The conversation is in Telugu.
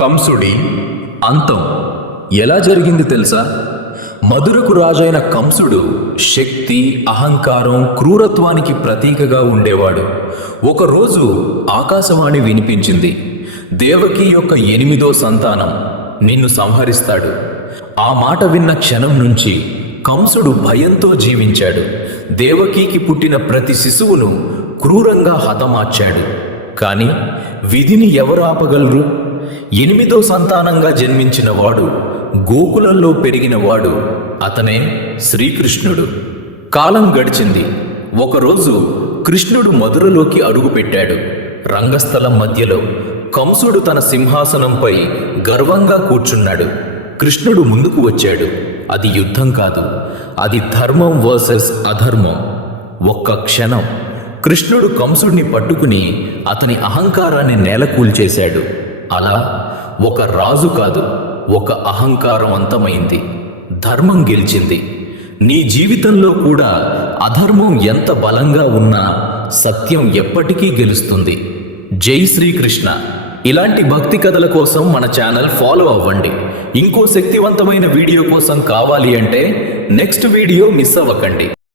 కంసుడి అంతం ఎలా జరిగింది తెలుసా? మధురకు రాజైన కంసుడు శక్తి, అహంకారం, క్రూరత్వానికి ప్రతీకగా ఉండేవాడు. ఒకరోజు ఆకాశవాణి వినిపించింది, దేవకి యొక్క 8వ సంతానం నిన్ను సంహరిస్తాడు. ఆ మాట విన్న క్షణం నుంచి కంసుడు భయంతో జీవించాడు. దేవకీకి పుట్టిన ప్రతి శిశువును క్రూరంగా హతమార్చాడు. కానీ విధిని ఎవరు ఆపగలరు? 8వ సంతానంగా జన్మించిన వాడు, గోకులంలో పెరిగిన వాడు, అతనే శ్రీకృష్ణుడు. కాలం గడిచింది. ఒకరోజు కృష్ణుడు మధురలోకి అడుగుపెట్టాడు. రంగస్థలం మధ్యలో కంసుడు తన సింహాసనంపై గర్వంగా కూర్చున్నాడు. కృష్ణుడు ముందుకు వచ్చాడు. అది యుద్ధం కాదు, అది ధర్మం వర్సెస్ అధర్మం. ఒక్క క్షణం కృష్ణుడు కంసుడిని పట్టుకుని అతని అహంకారాన్ని నేలకూల్చేశాడు. అలా ఒక రాజు కాదు, ఒక అహంకారం అంతమైంది. ధర్మం గెలిచింది. నీ జీవితంలో కూడా అధర్మం ఎంత బలంగా ఉన్నా సత్యం ఎప్పటికీ గెలుస్తుంది. జై శ్రీకృష్ణ. ఇలాంటి భక్తి కథల కోసం మన ఛానల్ ఫాలో అవ్వండి. ఇంకో శక్తివంతమైన వీడియో కోసం కావాలి అంటే నెక్స్ట్ వీడియో మిస్ అవ్వకండి.